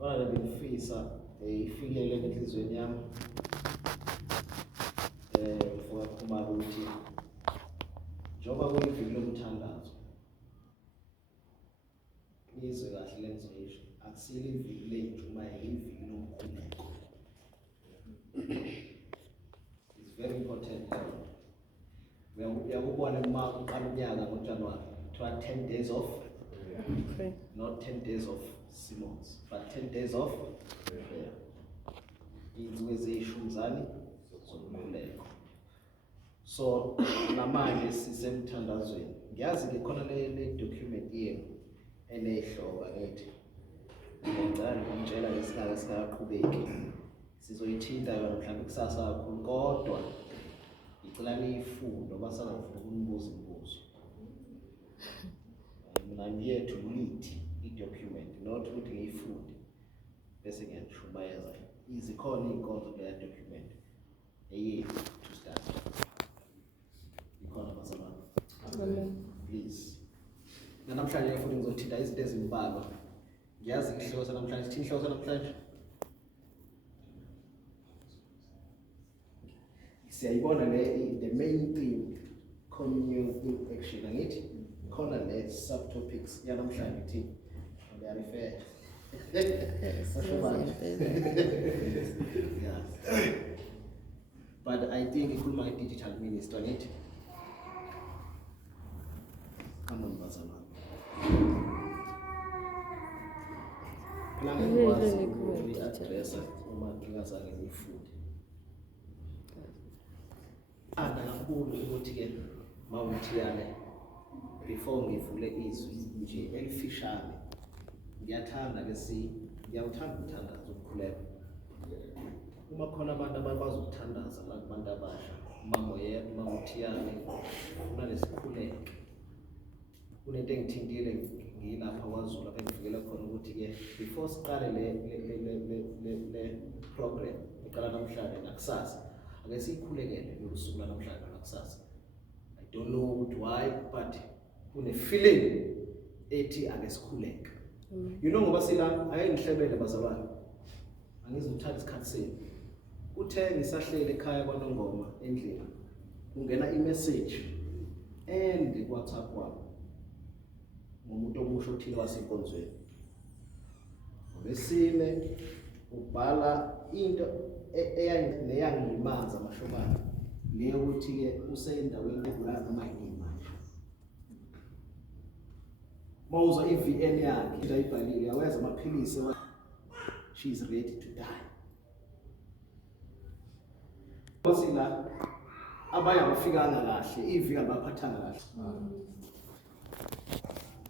Kodwa bengifisa ifikele enhlizweni yami for ukuba ukuthi njengoba kuyiviki lomthandazo izwe kahle lenzoyisho akusile iviki lethu uma iviki lomkhuleko. It's very important. Uyakubona uma uqala unyaka ngoJanuwari kuthiwa 10 days of prayer. Not 10 days of sermons, but 10 days of prayer. Izinto ezishumzani zokukhuleka. So namanje sisemthandazweni. Ngiyazi ke khona le document yenu enehloba ethi ngicela ukutshela lesikhala sikaqhubeki. Sizoyithinta yona mhlawumbe kusasa kakhulu kodwa ngicela niyifunde ngoba sangafuna ukunibuza imibuzo. I'm here to read i-document, not ukuthi ngiyifunde bese ngiyanishumayeza. Izikhona iy'nkonzo kule document eyethu to start. Ikhona bazalwane. Please. Namhlanje ngifuna ngizothinta izinto ezimbalwa. Ngiyazi ihloko sanamhlanje, sithini ihloko sanamhlanje? Siyayibona the main thing, communion in action, angithi khona le subtopics yanamhlanje thini ngiyarefer. Yeah. But I think ikhuluma nge-digital ministry, angithi? Come on, bazalwane. Phela ngikwazi ukui-addressa uma ngingazange ngiyifunde. Kakhulu ukuthi ke mawuthiyane before ngivule izwi nje elifishane. Ngiyathanda ke ngiyawuthanda umthandazo ukukhuleka. Uma khona abantu abakwazi ukuthandaza abantu abasha, uMamoyela, uMamuthiyane, unalesikhuleko. Kunento engithintile ngilapha kwaZulu lapha engifikele khona ukuthi ke before siqale le program eqala namhlanje nakusasa ake sikhulekele usuku namhlanje nakusasa. I don't know why, but kune feeling ethi ake sikhuleke. You know ngoba sila ake ngihlebele bazalwane. Angizuthatha isikhathi senu. Uthe ngisahlele ekhaya kwaNongoma endlini. Kungena i-message and WhatsApp wami. Umuntu omusho othile wasenkonzweni. Besine ubhala into eyangilimaza amashobana leyo ukuthi ke usendaweni egula noma yini manje. Mawuza i-VN yakhe ayibhalile yawenza amaphilisi she is ready to die. Basila abaya bafikanga kahle iviki abaphathanga kahle.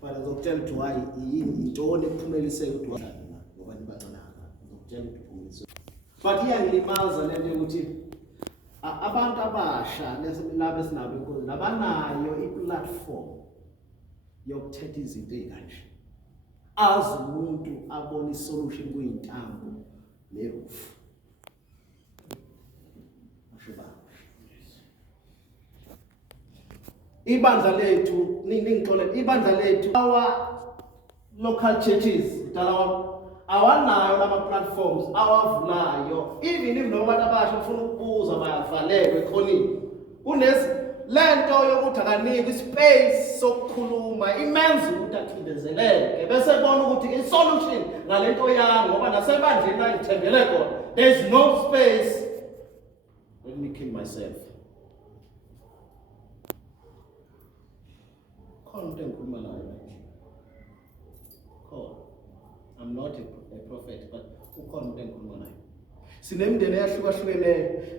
But ngizokutshela ukuthi why yini intoni ekuphumelise ukuthi wadlala ngoba nibancanaka. Ngizokutshela ukuthi uphumelise. But iyangilimaza lento yokuthi abantu abasha laba esinabo inkonzo nabanayo i-platform yokuthetha izinto ezikanje. Azi umuntu abona isolution kuyintambo nerufu. Mashoba. Ibandla lethu ningixolele ibandla lethu our local churches dala awanayo lama platforms awavulayo even if nobantu abasha ufuna ukubuza bayavalelwe khonini kunezi lento yokuthi akanikwe ispace sokukhuluma imenza ukuthi acindezeleke bese bona ukuthi isolution ngalento yami ngoba nasebandleni la ngithembele khona there is no space. Let me kill myself. I'm not a prophet, but sinemndeni eyahlukahlukene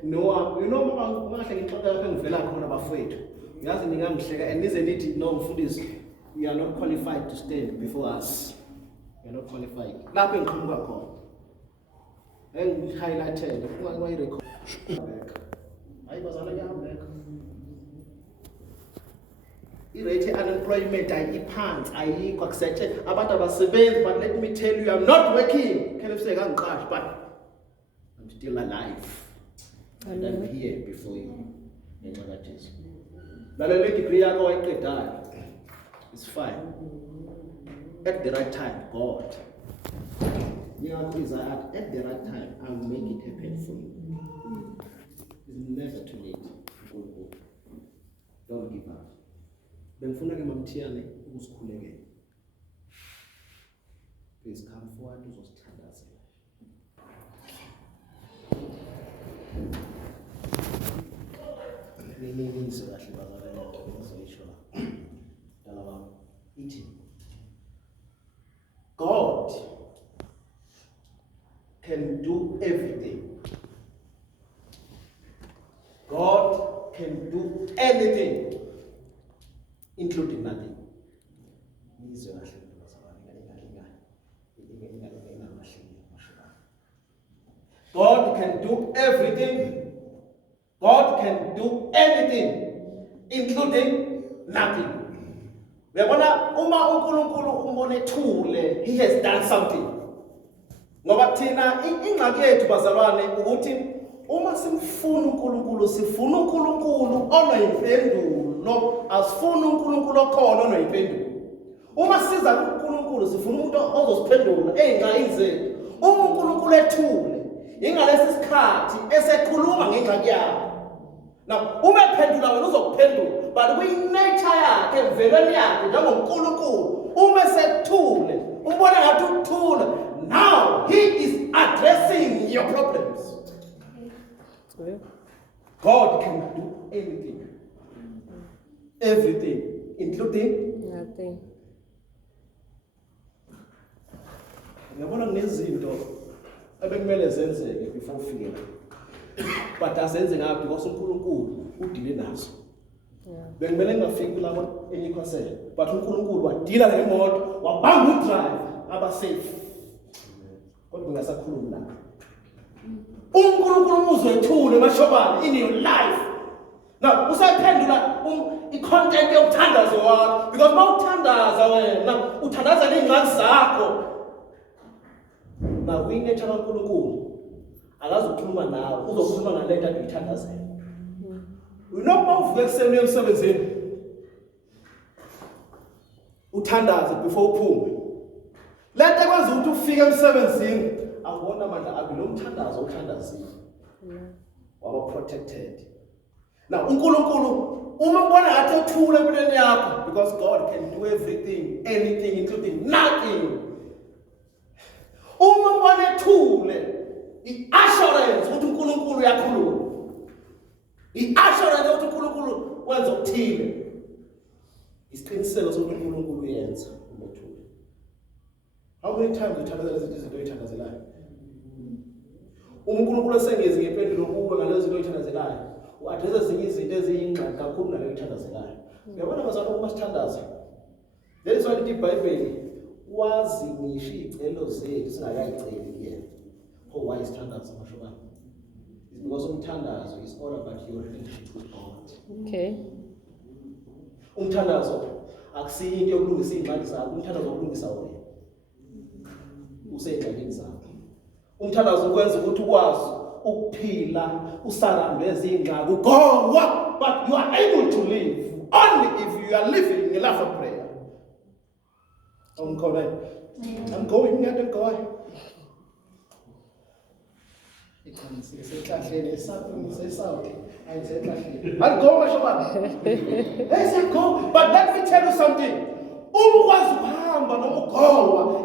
no you know ungahle ngixoxa lapha engivela khona bafowethu yazi ningangihleka and nize nithi no mfundisi you are not qualified to stand before us. You are not qualified lapha engiqhamuka khona engihighlighted ufuna record hayi bazana ngiyahambeka irate unemployment ayiphansi ayikho akusethe abantu abasebenzi. But let me tell you, I'm not working kelebuseka ngiqasha but I'm still alive and I'm here before you ngenxa kaJesu. Lalela degree yakho wayiqedayo, it's fine at the right time. God Is at the right time, I'll make it happen for you. It's never too late. Don't give up. Bengifuna ke mamthiyane ukusikhulekela. Please come forward uzosithandazela. Ningizwe kahle bazalwane ngizosho. Dala bami. Ithi God can do everything. God can do anything, including nothing. God can do everything. God can do anything, including nothing. Uyabona uma uNkulunkulu umbone ethule, he has done something. Ngoba thina ingxaki yethu bazalwane ukuthi uma simfuna uNkulunkulu sifuna uNkulunkulu onoyimpendulo, asifuna uNkulunkulu okhona onoyimpendulo. Uma siza kuNkulunkulu sifuna umuntu ozosiphendula ezingxakini zethu. Uma uNkulunkulu ethule ingalesi sikhathi esekhuluma ngengxaki yakho. Now, uma ephendula wena uzokuphendula, but kwi-nature yakhe, emvelweni yakhe njengoNkulunkulu, uma esethule, ubona ngathi ukuthula, now he is addressing your problems. God can do anything, everything, including nothing. Ngiyabona kunezinto ebekumele zenzeke before ufike la. But asenze ngapi because uNkulunkulu udile nazo. Bengimele ngafiki lapho eNewcastle, but uNkulunkulu wadila nemoto, wabamba udrive aba safe. Kodwa ngingasakhulumi la. uNkulunkulu uzwethule mashobani in your life. Now, usayiphendula i-content yokuthandazo wakho, because mawuthandaza wena uthandaza ngezingxaki zakho. Now, kwi-nature kaNkulunkulu akazi ukukhuluma nawe, uzokhuluma ngale nto uyithandazela. Unoma uvuke ekuseni emsebenzini uthandaze before uphume. Lento ekwenza ukuthi ufike emsebenzini awubona amandla akho lo mthandazo uthandazile. Waba protected. Now uNkulunkulu uma ubona ngathi ethule empilweni yakho, because God can do everything, anything, including nothing. Uma ubona ethule, i-assurance ukuthi uNkulunkulu uyakhuluma. I-assurance ukuthi uNkulunkulu wenza okuthile. Isiqiniseko sokuthi uNkulunkulu uyenza umethule. How many times uthandazela izinto oyithandazelayo? uNkulunkulu esengezi ngempendulo kuwe ngalezo zinto oyithandazelayo, u-addressa ezinye izinto eziyingxaki kakhulu naleyo oyithandazelayo. Uyabona bazalwane uma sithandaza, that is why lithi iBhayibheli wazi ngisho iy'celo zethu singakayiceli kuyena. Why isithandazo mashobana? It's because umthandazo is all about your relationship with God. Okay. Umthandazo akusiyo into yokulungisa iy'ngxaki zakho, umthandazo wokulungisa wena usey'ngxakini zakho. Umthandazo ukwenza ukuthi ukwazi ukuphila usarandwe eziy'ngxaki, go work, but you are able to live only if you are living a life of prayer. I'm going, I'm going. I'll go, but let me tell you something.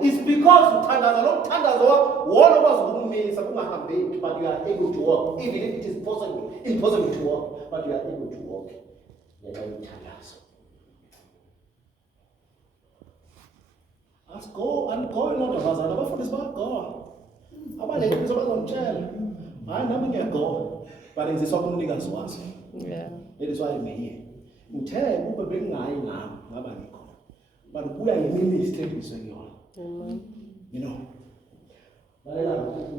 It's because but you are able to walk. Even if it is impossible to walk, but you are able to walk. Let's go and go in order. Go. But in the second niggas was. Yeah. That is why I'm here. Mthe ube bengayi ngami ngaba ngikho. But kuya ngeministry engisengiyona. You know. Balela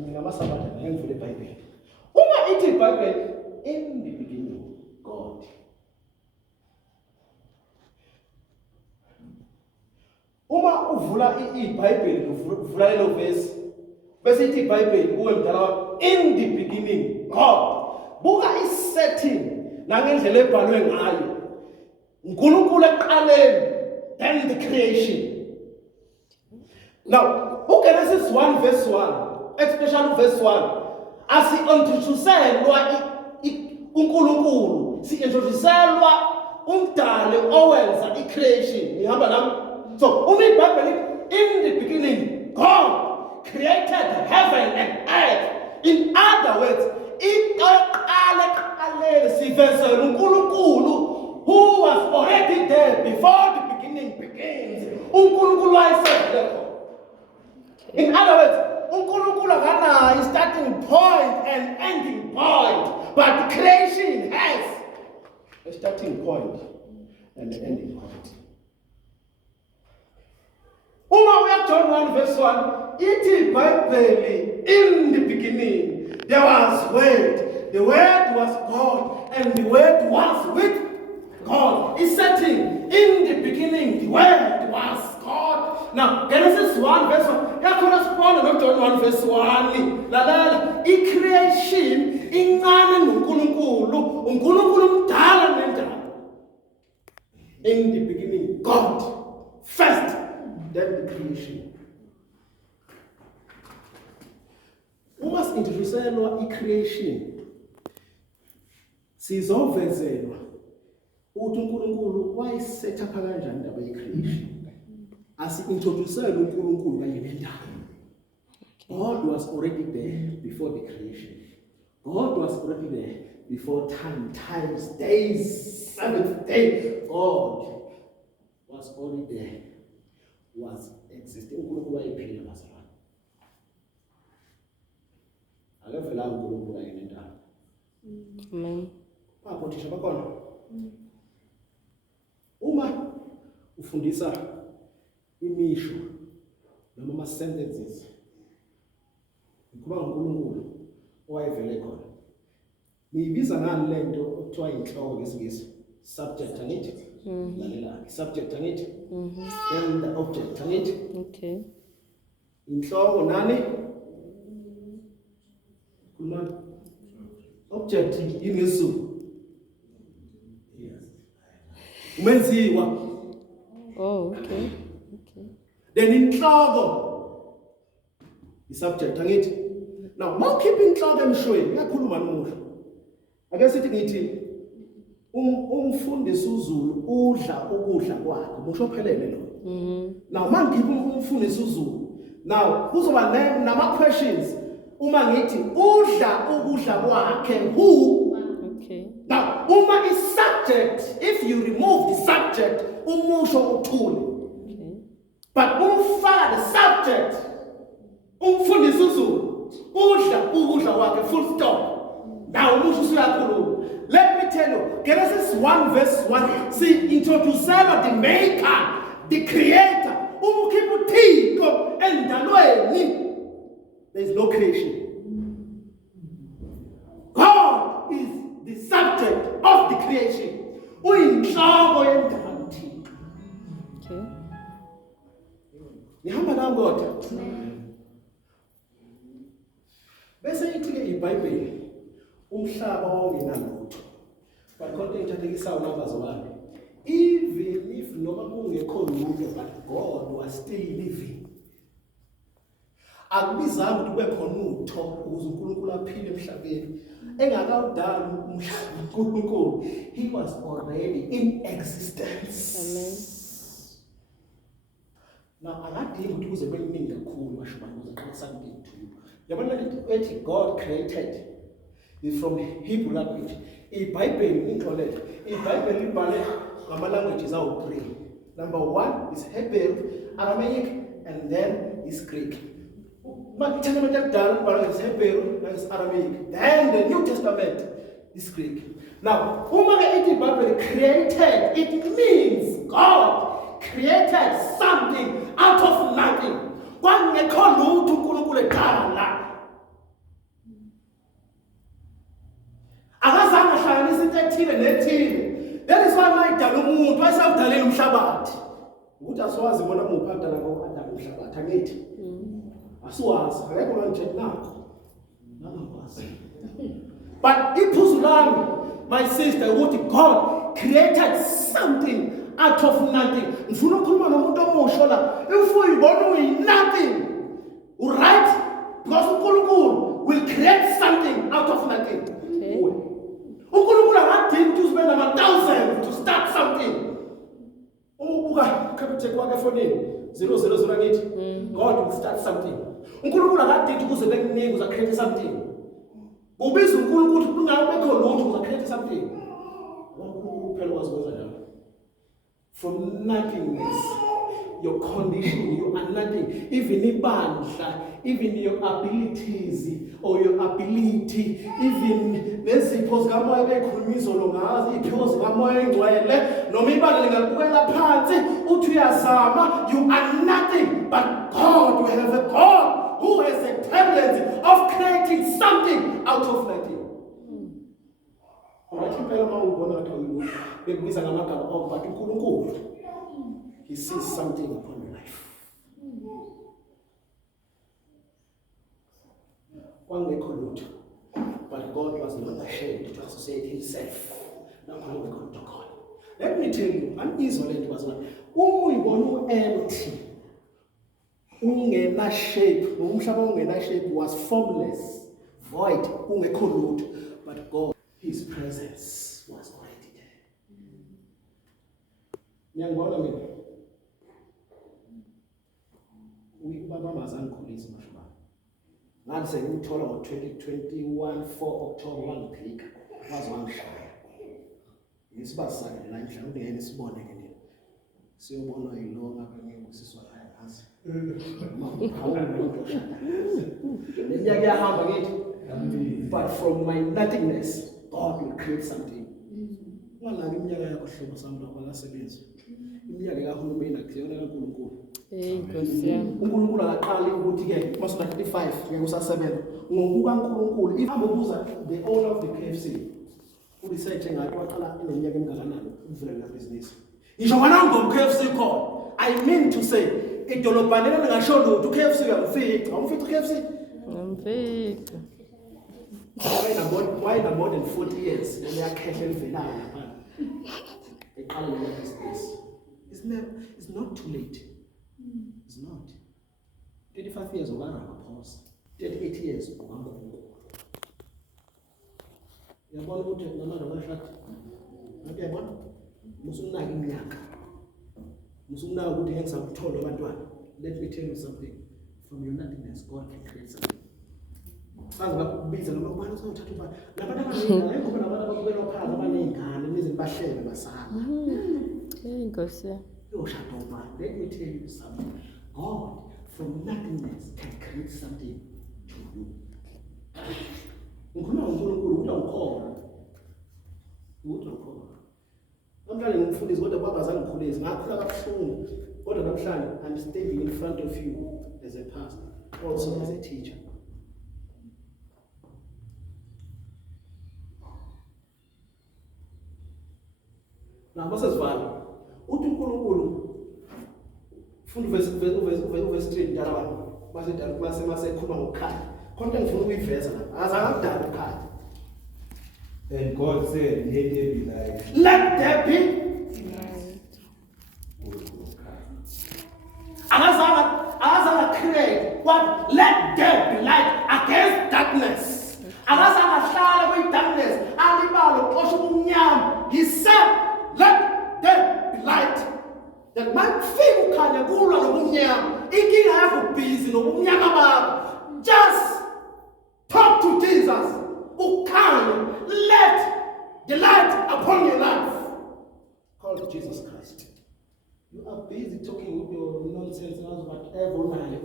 ngamasabatha ngengivule iBhayibheli. Uma ithi iBhayibheli in the beginning God. Uma uvula iBhayibheli uvula lelo verse bese ithi iBhayibheli kuwe mdala in the beginning God. Buka isetting nangendlela ebhalwe ngayo. uNkulunkulu eqaleni, then the creation. Now, Genesis 1 verse 1, especially verse 1, asi-introducelwa uNkulunkulu, si-introducelwa umdali owenza i-creation. Nihamba nami? So, iBhayibheli in the beginning, God created heaven and earth. In other words, uNkulunkulu who was already there before the beginning begins. uNkulunkulu wayesedleko. In other words, uNkulunkulu akanayo starting point and ending point, but creation has a starting point and an ending point. Uma uya John 1 verse 1, ithi iBhayibheli, in the beginning there was word, the word was God, and the word was with God. It's setting, in the beginning the word was God. Now Genesis 1 verse 1 correspond to John 1 verse 1. Lalela, i-creation incane noNkulunkulu, uNkulunkulu mdala nendalo. In the beginning God first, then the creation. Uma si-introducelwa i-creation, sizovezelwa ukuthi uNkulunkulu wayisetha kanjani indaba ye-creation. Asi-introducelwe uNkulunkulu kanye nendalo. God was already there before the creation. God was already there before time, times, days, seventh day. God was already there, was existing. uNkulunkulu wayephila bazalwane. Akavela uNkulunkulu kanye nendalo. Amen. Bapho thisha bakhona. Uma ufundisa imisho noma ama-sentences, kuba uNkulunkulu owayevele khona. Niyibiza ngani lento okuthiwa inhloko ngesingisi? Subject, angithi? Lalela, subject angithi? Then the object angithi? Okay. Inhloko nani? Kulmani? Object yini ngesizulu? Umenziwa. Oh, okay. Then inhloko i-subject angithi? Now mawukhipha inhloko emshweni uyakhuluma nomusho. Ake sithi ngithi umfundisi uZulu udla ukudla kwakhe, musho ophelele lo. Now mangikhipha umfundisi uZulu, now kuzoba nama-questions uma ngithi udla ukudla kwakhe who. Okay. Now uma i-subject, if you remove the subject, umusho uthule. Okay. But umfaka the subject, umfundisi uZulu udla ukudla kwakhe, full stop. Now umusho usuyakhuluma. Let me tell you, Genesis 1 verse 1, see, introduce the maker, the creator. Umukhipha uThixo endalweni. There is no creation. God is the subject of the creation. Uyinhloko yendalo Thixo. Okay. Nihamba nami kodwa. Bese ithi-ke iBhayibheli umhlaba ongenalutho. But konke ngithathikisayo namba zobani. Even if noma kungekho lutho, but God was still living. Akubizanga ukuthi kube khona utho ukuze uNkulunkulu aphile emhlabeni. Engakawudali umhlaba uNkulunkulu, he was already in existence. Amen. Now akadingi ukuthi kuze bekuningi kakhulu basho ukuze aqinisa into. Yabona lethi God created is from Hebrew language. iBhayibheli inxolele. iBhayibheli libhale ngama-languages awu-3. Number 1 is Hebrew, Aramaic, and then is Greek. Testament yakudala libhalwe is Hebrew, and is Aramaic. Then the New Testament is Greek. Now, uma ithi iBhayibheli created, it means God created something out of nothing. Kwangekho lutho uNkulunkulu edala. Akazange ahlanganise into ethile nethile. That is why mayidala umuntu wayesawudalela umhlabathi. Ukuthi asiwazi bona muphi adala ngo-Adam umhlabathi angithi. Asiwazi, akekho manje nakho. Nangakwazi. But iphuzu lami, my sister, ukuthi God created something out of nothing. Ngifuna ukukhuluma nomuntu omusho la. If uyibona uyinothing, check kwakhe efonini 000 angithi God will start something. uNkulunkulu akadingi ukuze bekuningi uza create something. Ubiza uNkulunkulu ukuthi kungabekho lutho uza create something. uNkulunkulu phela wazikwenza njalo. From nothingness, your condition, you are nothing. Even ibandla, even your abilities or your ability, even nezipho zikamoya bekhuluma izolo ngazi, iphiwo zikamoya engcwele, noma ibandla lingalibukela phansi, uthi uyazama, you are nothing, but God, you have a God who has a talent of creating something out of nothing. Ungathi impela uma ubona ukuthi awuyilutho, bekubiza ngamagama akho, but uNkulunkulu, He sees something upon your life. Kwangekho lutho, but God was not ashamed to associate Himself. Now kwangekho to God. Let me tell you, an-Israelite was not. Uyibona empty, ungena shape, umhlaba ungena shape was formless, void, ungekho lutho, but God, His presence was already there. Ngiyangibona mina. Ubaba mazangikhulisa mashaba. Ngathi sengithola ngo-2021 4 October wangiphika. Waze wangishaya. Ngisibasakele la mhlawumbe ngeke sibone ke nini. Siyobona yilo ngapha ngekuziswa la ngazi. Leminyaka iyahamba ngithi. But from my nothingness, God will create something. Ungalaki iminyaka yakho hlobo sami lapha lasebenza. Iminyaka kahulumeni akuyona kaNkulunkulu. Nkosi yami. uNkulunkulu akaqali ukuthi ke masona 35 ngeke usasebenza. Ngokuka uNkulunkulu ihambe ubuza the owner of the KFC. Uresearch ngathi waqala eneminyaka emingakanani ukuvula la business. Ngisho manango KFC khona. I mean to say idolobhane lingasho lutho KFC uyamfica. Awumfica KFC? Ngimfica. Why not more than 40 years? Then yakhehle livelayo lapha. Eqala le business. It's not too late. It's not. 35 years of pause. 38 years of yabona ukuthi ngamanje akashada. Ngiyabona. Musunaki iminyaka. Musunaki ukuthi ngizakuthola abantwana. Let me tell you something. From your nothingness, God can create something. Sazi bakubiza noma ubani uzothatha ubani. Labantu abaningi ayikho nabantu ababukela phansi abaningane nize bahlele basaba. Nkosi yami. Let me tell you something. God, from nothingness, can create something to you. uNkulunkulu uyakhona. Namhlanje ngimfundisa kodwa baba zangikhulisa. Ngakhula kabuhlungu. Kodwa namhlanje I'm standing in front of you as a pastor, also as a teacher. Now, masesivala. Uthi uNkulunkulu funda verse 3 ndalabani mase khuluma ngokukhanya. Konke ngifuna ukuyiveza la. Azakudala ukhanya. And God said, let there be light. Let there be Light. Azanga create what? Let there be light against darkness. Azanga hlala kwi darkness. Alibalo xosha ubumnyama. He said, let there be light. That man feel ukhanya kulwa nobumnyama. Inkinga yakho busy nobumnyama bakho. Just talk to Jesus. Ukhanya. Let the light upon your life. Call Jesus Christ. You are busy talking with your nonsense and whatever now.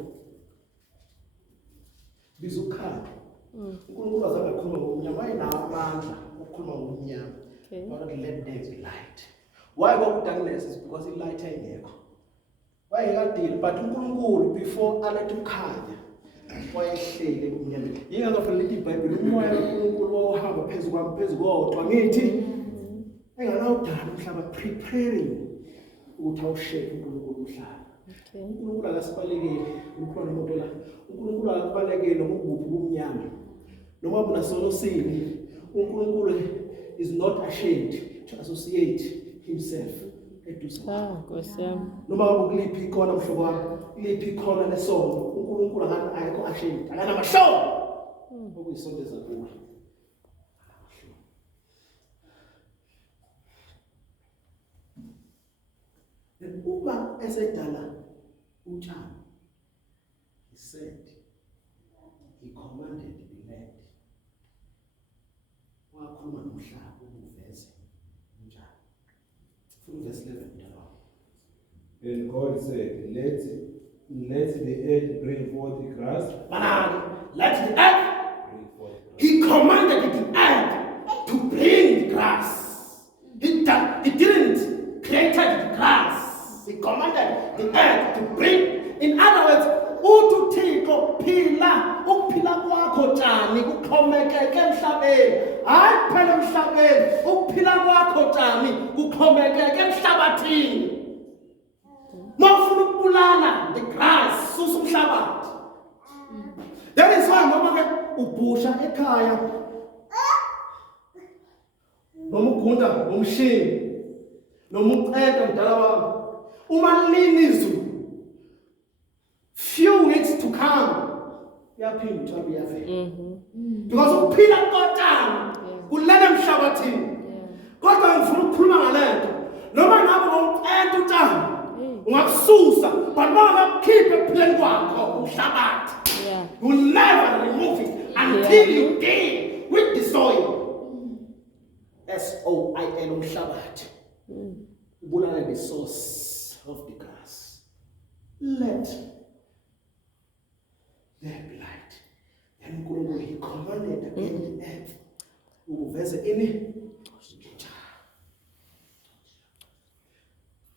Bizukhanya. uNkulunkulu azange akhuluma ngomnyama ayinamandla ukukhuluma ngomnyama. Okay. But let there be light. Why go darkness? Is because the light ayingekho. Why ekadile but uNkulunkulu before alethe ukukhanya wayehlele kumnyama. Yingakho lithi iBhayibheli umoya kaNkulunkulu ohamba phezulu kodwa ngithi enganawudala umhlaba preparing ukuthi awushape uNkulunkulu umhlaba. Okay. uNkulunkulu akasibalekeli ukhona umuntu la. uNkulunkulu akabalekeli noma ubuphi ubumnyama. Noma bunasono sini uNkulunkulu is not ashamed to associate himself eduze. Nkosi yami. Noma ukuliphi ikhona mhlobo wami, iliphi ikhona lesono, uNkulunkulu akayikho ashamed. Akanamahlobo okuyisondeza kuwe. Uba esedala utshani, he said, he commanded the land. Wakhuluma nomhlaba ubuveze unjani. Funa verse 11 mntana wami. And God said, let the earth bring forth grass. Let the earth. Bring forth grass. He commanded the earth to bring grass. He didn't create the grass. He commanded the earth to bring. In other words, uThixo phila ukuphila kwakho njani kuxhomekeke emhlabeni. Hayi kuphela emhlabeni, ukuphila kwakho njani kuxhomekeke emhlabathini. Mawufuna ukubulala the grass susa umhlabathi. That is why noma ke ubhusha ekhaya noma ugunda ngomshini noma uqeda mdala wami uma lini izulu few weeks to come yaphinda uthabi yavela because ukuphila kotani kulele emhlabathini kodwa ngifuna ukukhuluma ngalento noma ngabe uqeda utshani ungakususa but mawukhiphe ephileni kwakho umhlabathi. You will never remove it until you deal with the soil. S-O-I-L umhlabathi. Ubulala the source of the grass. Let there be light. Then uNkulunkulu he commanded again the earth. Uveze ini.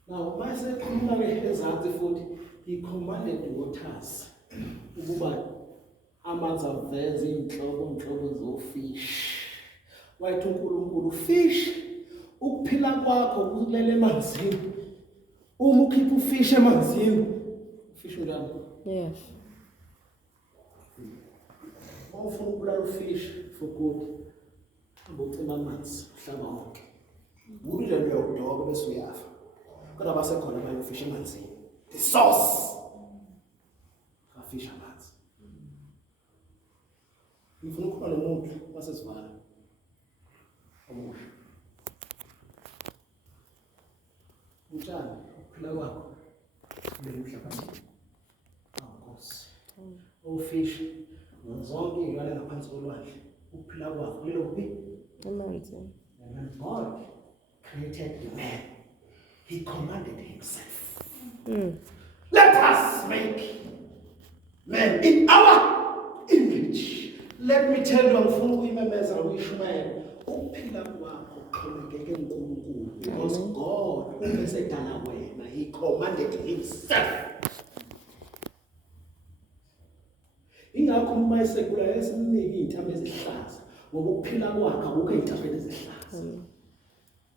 Now, my second he commanded the waters. Ukuba amanzi aveze inhlobo zofish. Wayithi uNkulunkulu fish ukuphila kwakho kulele emanzini. Uma ukhipha ufish emanzini, fish unjani? Yes. Mawufuna ukubulala ufish for good. Ucima amanzi umhlaba wonke. Ubulala uyodoba bese uyafa. Kodwa basekhona bayofish emanzini. The source. Fish amanzi. Ngifuna ukuba nomuntu wasesivala. Omusha. Utshani ukuphila kwakho kumele umhlabathi. Awukosi. Ofish zonke izilwane ngaphansi kolwandle ukuphila kwakho kumele kuphi? Amanzi. And God created the man. He commanded himself. Let us make man in our image. Let me tell you, ngifuna ukuyimemeza uyishumele ukuphila kwakho kuxhomekeke kuNkulunkulu because God ubesedala wena. He commanded himself. Ingakho uma esekula esimnike izithamo ezihlaza ngoba ukuphila kwakhe akukho ezithambeni ezihlaza.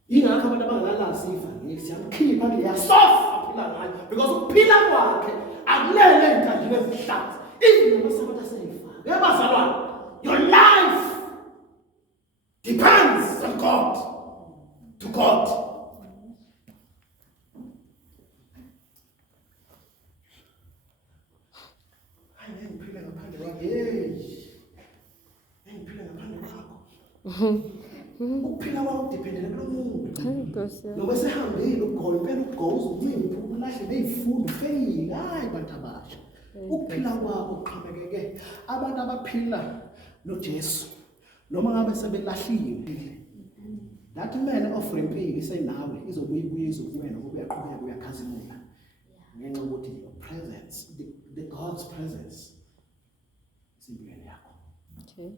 Ingakho abantu abangalalazi ivangeli siyamkhipha leya sofa aphila ngayo because ukuphila kwakhe akulele ezintandleni ezihlaza. Even noma sabantu aseyifaka yabazalwane, your life depends on God. To God. Engiphila ngaphandle kwakho. Engiphila ngaphandle kwakho. Ukuphila kwakho kudependela kulo muntu. Noma sehambile ugoya impela ugoza umimpi ulahle nezifundo fail. Hayi bantu abasha. Ukuphila kwakho kuxhomekeke abantu abaphila noJesu noma ngabe sebelahlile. That man offer impilo isenawe izobuya ibuyizo kuwena ngoba uyaqhubeka uyakhazimula. Ngenxa ukuthi your presence, the God's presence isimpilweni yakho. Okay.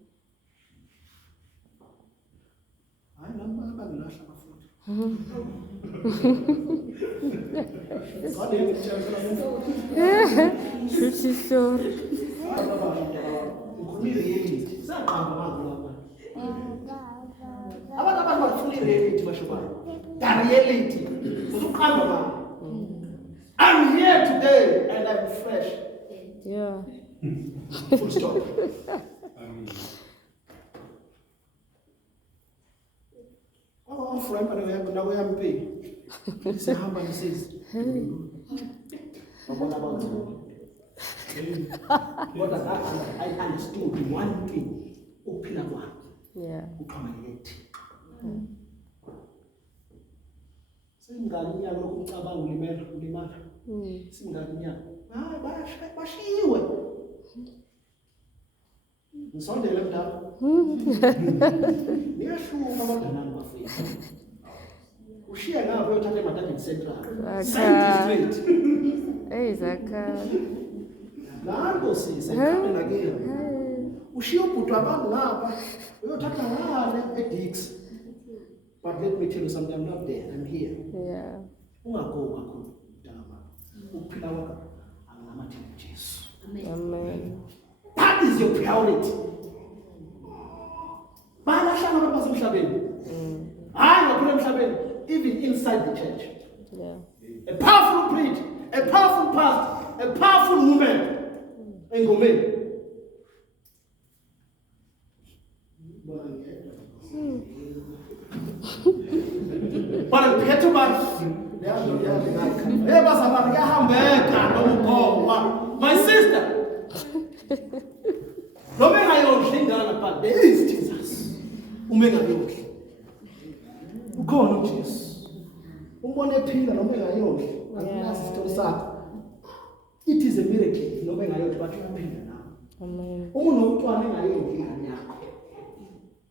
Hayi noma abangalahla abafundi. God This is so. Ukhulumile yelithi. Saqamba manje lapha. Abantu abafuna reality basho bani? The reality. Uzuqamba manje. I'm here today and I'm fresh. Yeah. Full stop. Oh, friend, but now I'm paying. Sihamba nisizi. What about you? What I understood one thing. Ukuphila kwakho. Yeah. Uxhomekeke kuThixo. Singaki inyanga lokucabanga ulimala. Singaki inyanga. Bashiwe. Ngisondele mdala. Niyashuma abadalana bafika. Ushiya ngapho uyothatha eMataki Central. Same district. Hey, Zaka. Nango sise ekhaya kini. Ushiya ubhuti abantu ngapha uyothatha ngale eDix. But let me tell you something, I'm not there, I'm here. Yeah. Ungago kakhulu mntama. Ukuphila kwakho angamathemba uJesu. Amen. That is your priority. Bayahlala abantu basemhlabeni. Hayi ngaphela emhlabeni, even inside the church. Yeah. A powerful preacher, a powerful pastor, a powerful woman. Engomeni. Bana phethe bathi bazalwane kuyahambeka nomgoba. My sister. Noma engayondli ingane but there is Jesus. Uma engayondli. Ukhona uJesu. Umbone ephila noma engayondli. Anginazi isithole sakho. It is a miracle noma engayondli but uyaphila nawe. Amen. Uma unomntwana engayondli ingane yakho.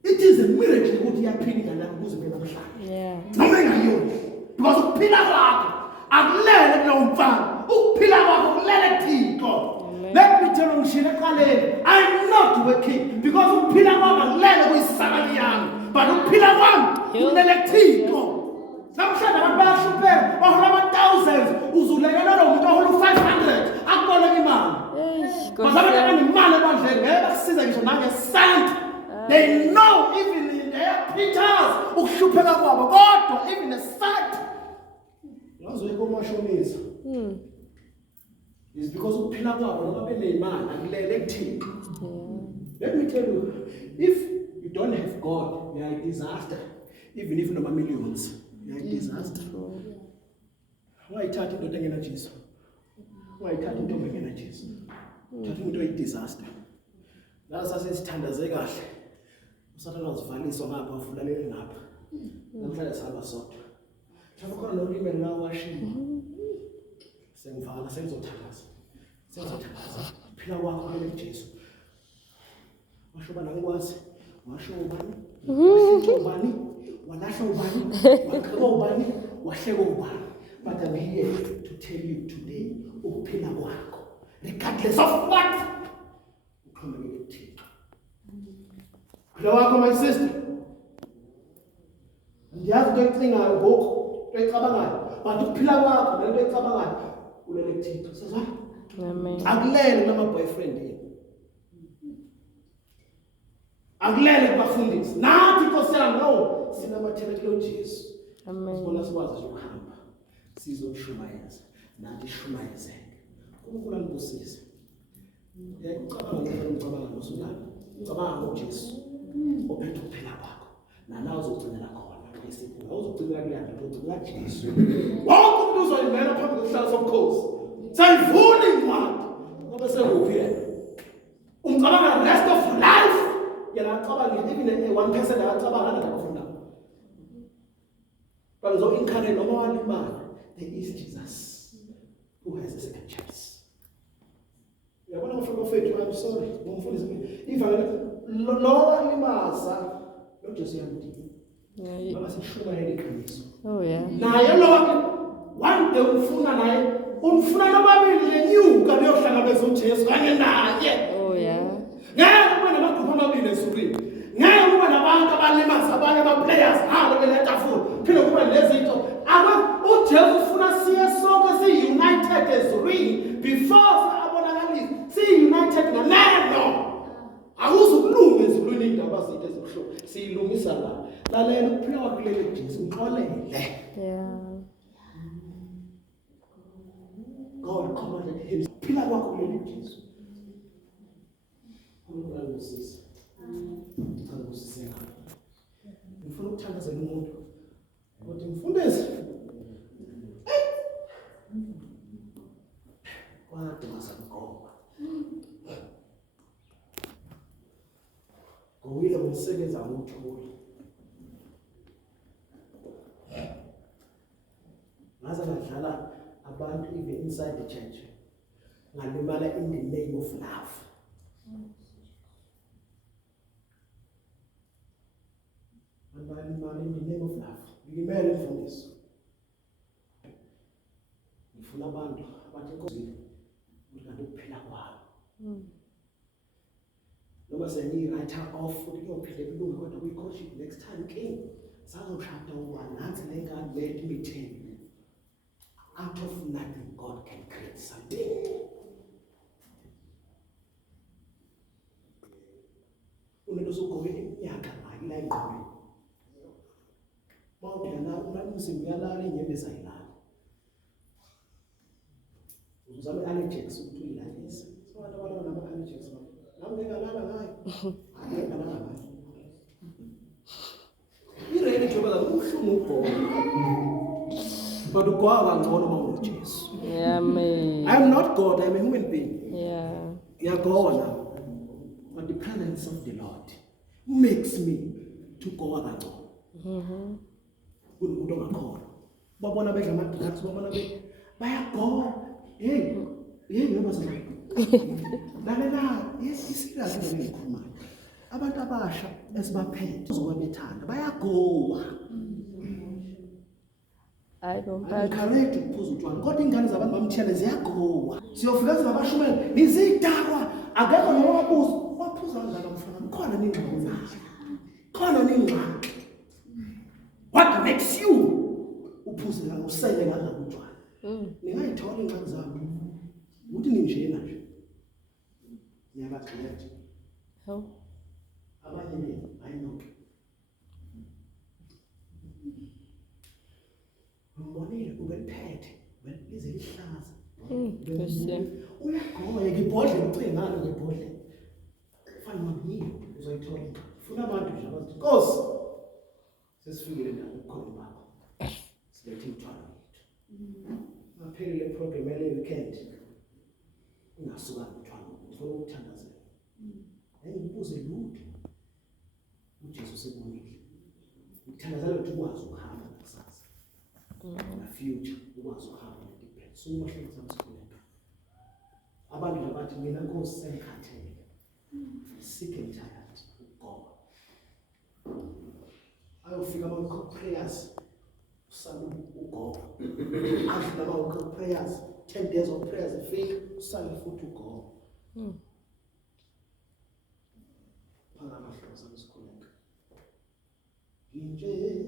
It is a miracle ukuthi iyaphila ingane yakho ukuze ibe nomhlaba. Yeah. Noma engayondli. Because ukuphila kwakho akulele kulowo mfana. Ukuphila kwakho kulele Thixo. Let me tell you, I'm not working because ukuphila kwami akulele kuyisakani yami, but ukuphila kwami kulele Thixo. Namhlanje abantu bayashuphela bahola ama-thousands, uzulekelwa lo muntu ahola u-500 akuboleka imali. Bazalwane imali ebandleni ngeke bakusize ngisho nangesenti. They know even in their preachers ukuhlupheka kwabo kodwa even a cent. Ngazoyeka umashonisa. It's because ukuphila kwabo noma benemali akulele kuthini. Let me tell you, if you don't have God, you are a disaster. Even if noma millions, you are a disaster. Ungayithatha into engena Jesu. Ungayithatha into engena Jesu. Thatha into eyi-disaster. Lasa sesithandaze kahle. Usathana uzivaliswa ngapha ufulalele ngapha. Namhlanje sihamba sodwa. Mhlawumbe khona nolimi lawashilo. Sengivala sengizothandaza. Phila kwakho kulele Jesu. Washo bana ngikwazi. Washo ubani? Washo ubani? Walahla ubani? Waqheba ubani? Wahleka ubani? But I'm here to tell you today, ukuphila kwakho, regardless of what, uxhomekeke kuThixo. Phila kwakho, my sister. Ndiyazi into ecingayo ngoku, into ecabangayo, but ukuphila kwakho nento ecabangayo ulele kuThixo. Sezwa? Amen. Akulele nama-boyfriend yini. Akulele kubafundisi. Nathi Nkosi yami no, sinamathela kulo Jesu. Amen. Sibona sikwazi ukuhamba. Sizoshumayeza. Nathi shumayezeke. uNkulunkulu anibusise. Ucabanga ngosunyana. Ucabanga ngoJesu. Ophethe ukuphila kwakho. Nala uzogcinela khona. Isipho uzogcinela kuyaphi uzogcinela Jesu. Wonke umuntu uzoyimela phambi kwesihlalo sobukhosi. Sayivuna incwadi. Ngoba sekuphi yena? Umcabanga the rest of your life. Yena acabanga even 1% akacabanga ngakufunda. But so incarnate noma walimala, there is Jesus who has a second chance. Yabona mfana wethu, I'm sorry, ngomfundisi mina. Even lo walimaza lo Jesu yamdini. Yeah. Ngoba sishumayela iqiniso. Oh yeah. Naye lo one day umfuna naye, umfuna nobabili lenyuka leyohlangabeza uJesu kanye naye. Oh yeah. Ngeke kube namagrupu amabili esukwini. Ngeke kube nabantu abalimaza abanye ama-players halo beletafula. Phela kube lezinto. uJesu ufuna siye sonke si-united as ring before abonakalise. Si-united nganeno. Akuzukulunga ezulwini indaba zethu ezikuhlupha. Siyilungisa la. Lalela ukuphila kwakho kulele Jesu uxolele. Yeah. God commanded him. Phila kwakho kulele Jesu. uNkulunkulu angusise. Angusise ngapha. Ngifuna ukuthandazela umuntu. Kodwa mfundisi. Wadonsa ngoba. Ngowile umsebenzi awuthuli. even inside the church. Ngalimala in the name of love. Ngalimala in the name of love. Ngilimele mfundisi. Ngifuna abantu abathi Nkosi ukanti ukuphila kwabo. Noma sengiyi-writer off futhi kuyophinde kulunge kodwa kuyi-courtship next time king. Sazoshada u-1 nansi le ngane let me tell you. Out of nothing God can create something. Umuntu osogobe iminyaka ngayo la engqondweni. Mawudlala umzimba uyalala inyembe sayilala. Uzame allergics ukuthi uyilalise. So abantu abalala nama-allergics nami ngingalala ngayo. Ngingalala ngayo. Irene njengoba ubuhlungu ubhonga. But ugoya kangcono uma unoJesu. Yeah, man. I am not God, I am a human being. Yeah. Ngiyagona. But the presence of the Lord makes me to go kangcono. Kunomuntu ongakhona. Babona bedla ama-drugs, babona bayagola. Hey, ngoba sona. Lalela, isikazi into engikhulumayo. Abantu abasha esibaphethe uzoba bethanda bayagowa. I don't Correct ukuphuza utshwala. Kodwa ingane zabantu bamthele ziyagowa. Siyofika singabashumela, nizidakwa, akekho nowabuza. Waphuza kanjani mfana? Khona ningxoxo naye. Khona ningxoxo. What makes you uphuze la usele kanjani utshwala? Ningayithola ingxaki zami. Ukuthi ninjena nje. Ngiyabaxela nje. How? Abanye benu ayinoke. Mbonile ubeliphethe, lize lihlaza. Uyagoya ngibhodle ucingana ngebhodle. Fana mabini uzoyithola. Funa abantu nje abathi Nkosi sesifikile la ukukhona bakho. Silethe umthwalo wethu. Ngaphelele program le weekend. Ungasuka umthwalo. Ufuna ukuthandazela. Ngibuze lutho. uJesu sekubonile. Ngithandazela ukuthi ukwazi ukuhamba kusasa. Na future ukwazi ukuhamba ngedepend. So umahlelo samsikhuleka. Abantu labathi mina Nkosi sengikhathele. Sick and tired ukugoma. Ayofika ama prayers usale ugoma. After ama prayers 10 days of prayers efika usale futhi ugoma. Phakathi amahlelo samsikhuleka. Inje